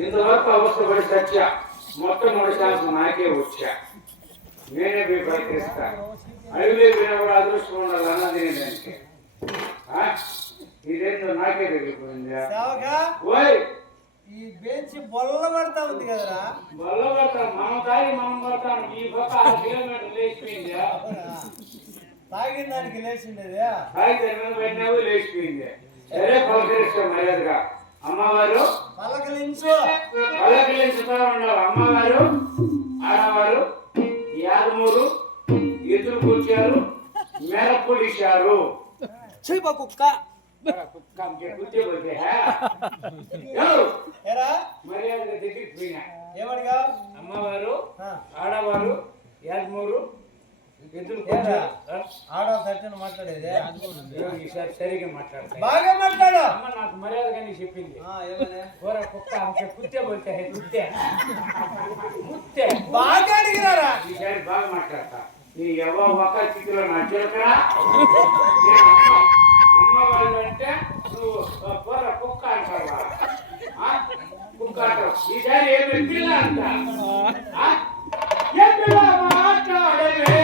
ఇంతవరకు అవస్థపడి సత్య మొట్టమొదటి శాంతం నాకే వచ్చా. నేనే పోయి ప్రకటిస్తా. అడిగిలే వినప్పుడు అదృష్టం ఉండాలి అన్నది ఏంటంటే ఇదేంటో నాకే తగ్గిపోయిందా? ఈ బెంచ్ బొల్ల పడతా ఉంది కదరా. బొల్ల పడతాం మనం తాగి మనం పడతాం. ఈ పక్క 6 కిలోమీటర్లు లేచిపోయిందా? తాగిన దానికి లేచిండేది తాగితే లేచిపోయింది. సరే పలకరిస్తాం మర్యాదగా. అమ్మవారు పలకలించుతా ఉండాలి. అమ్మవారు ఆడవారు యాదమూరు ఎదురు కూర్చారు మెరపొడిశారు. కుక్క మర్యాదగా దగ్గరికి పోయినా. ఏమడిగా? అమ్మవారు ఆడవారు యాదమూరు ఎదురు ఆడవారు మాట్లాడేది ఈసారి సరిగా మాట్లాడతా. బాగా మాట్లాడు. అమ్మ నాకు మర్యాదగానే చెప్పింది. కుక్క కుత్తే పోతే కుత్తే బాగా అడిగినారా? ఈసారి బాగా మాట్లాడతా. నీ ఎవరు ఒక్క స్థితిలో నా చిలకరా అమ్మవాళ్ళు అంటే నువ్వు కూర కుక్క అంటావా? కుక్క అంటావు. ఈసారి ఏమి పిల్ల అంట మాట్లాడవే.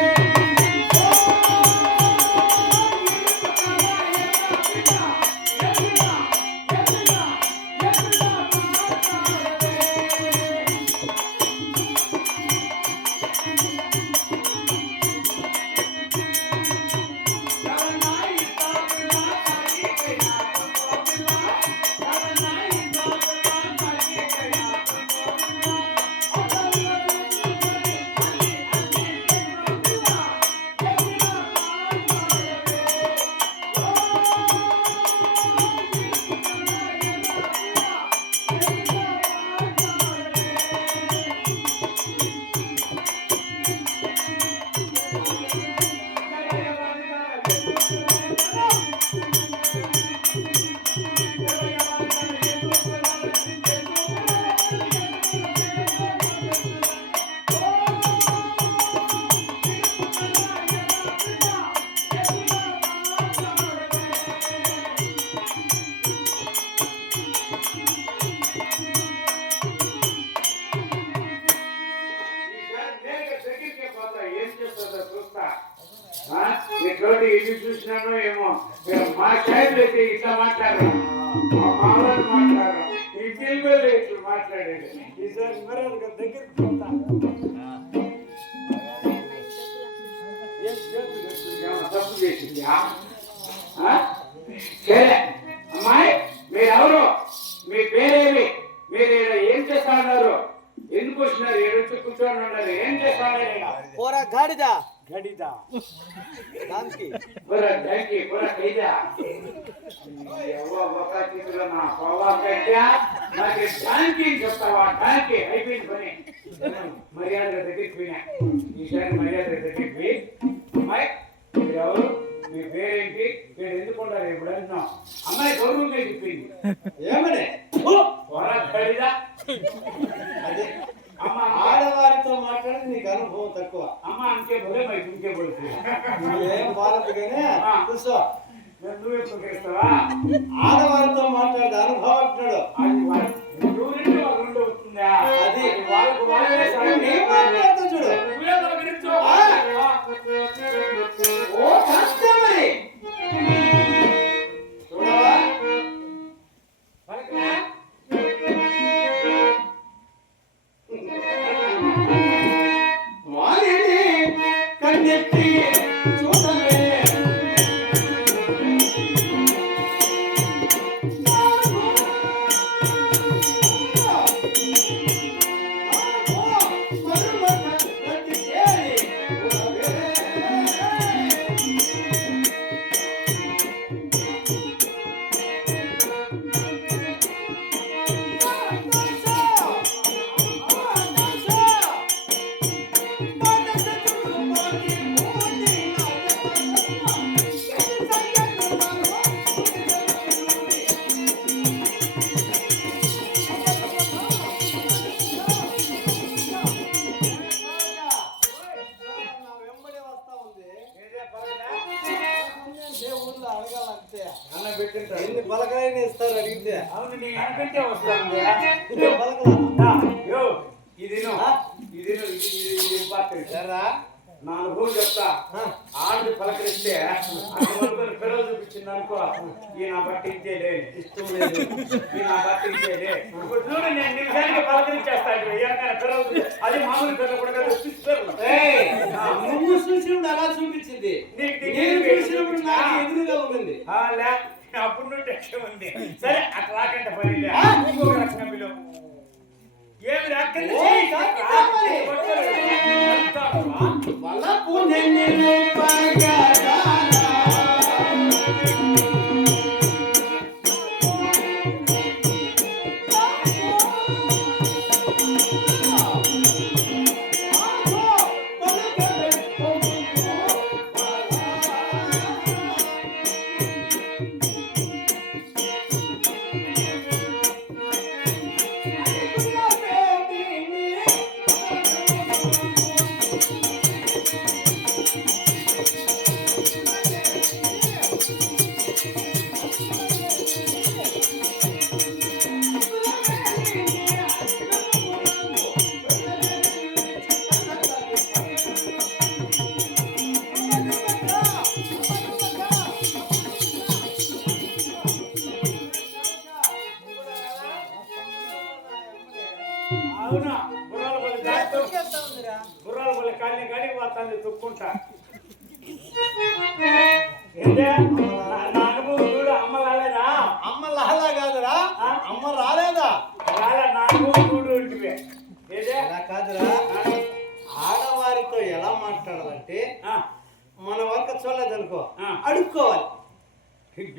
ఇటువంటి ఎన్ని చూసినానో ఏమో. మా సైడ్లో అయితే ఇట్లా మాట్లాడరు, మా మామూలు మాట్లాడరు, ఈ తెలుగులో ఇట్లా మాట్లాడేది. ఈసారి మరొక దగ్గరికి పోతా. తప్పు చేసింది. సరే అమ్మాయి, మీరెవరు? మీ పేరేమి? మీరు ఏం చేస్తా ఉన్నారు? ఎందుకు వచ్చినారు? ఏడొచ్చి కూర్చొని ఉన్నారు. ఏం చేస్తా ఉన్నారు? గాడిదా గడిదా దానికి నా పోవా కట్టా నాకు టాంకీ చెప్తావా? టాంకీ అయిపోయింది పని. మర్యాద దగ్గరికి పోయినా. ఈసారి మర్యాద దగ్గరికి పోయి అమ్మాయి ఎవరు? మీ పేరేంటి? మీరు ఎందుకు ఉండాలి? ఇప్పుడు అంటున్నాం. అమ్మాయి గౌరవంగా చెప్పింది. ఏమని గడిదా? అదే అమ్మ ఆడవారితో మాట్లాడి నీకు అనుభవం తక్కువ. అమ్మ అంతే బోలే మై తుమ్కే బోల్తే ఏం బాలదు కానీ చూసో నువ్వే పకేస్తావా? ఆడవారితో మాట్లాడే అనుభవం అంటున్నాడు. అది రెండు వస్తుందా? అది వాళ్ళకు వాళ్ళే మాట్లాడుతూ చూడు. ఓ కష్టమని చూడవా? వస్తారు అడిగితే అవును నీ వెనకంటే వస్తాను పలకలా. యో ఇది ఇది ఇంపార్టెంట్ సరేరా? నా అనుభవం చెప్తా ఆడు పలకరిస్తే పిల్లలు చూపించింది అనుకో ఈ నా బట్టి ఇచ్చేలే ఇష్టం లేదు. ఈ నా బట్టి ఇచ్చేలే ఇప్పుడు చూడు నేను నిమిషానికి పలకరించేస్తాను పిల్లలు అది మామూలు పిల్లలు కూడా కదా చూస్తారు ఏయ్, నువ్వు చూసినప్పుడు అలా చూపించింది, నేను చూసినప్పుడు నాకు ఎదురుగా ఉంది. అప్పుడు నుండి ఎక్కడ ఉంది సరే అట్లా రాకంటే పని ఇంకొక రకం పిలువ ఏమి రాకండి ఓయ్, కాదు, కాదు మరి. వల్లపు నెన్నెలు పాక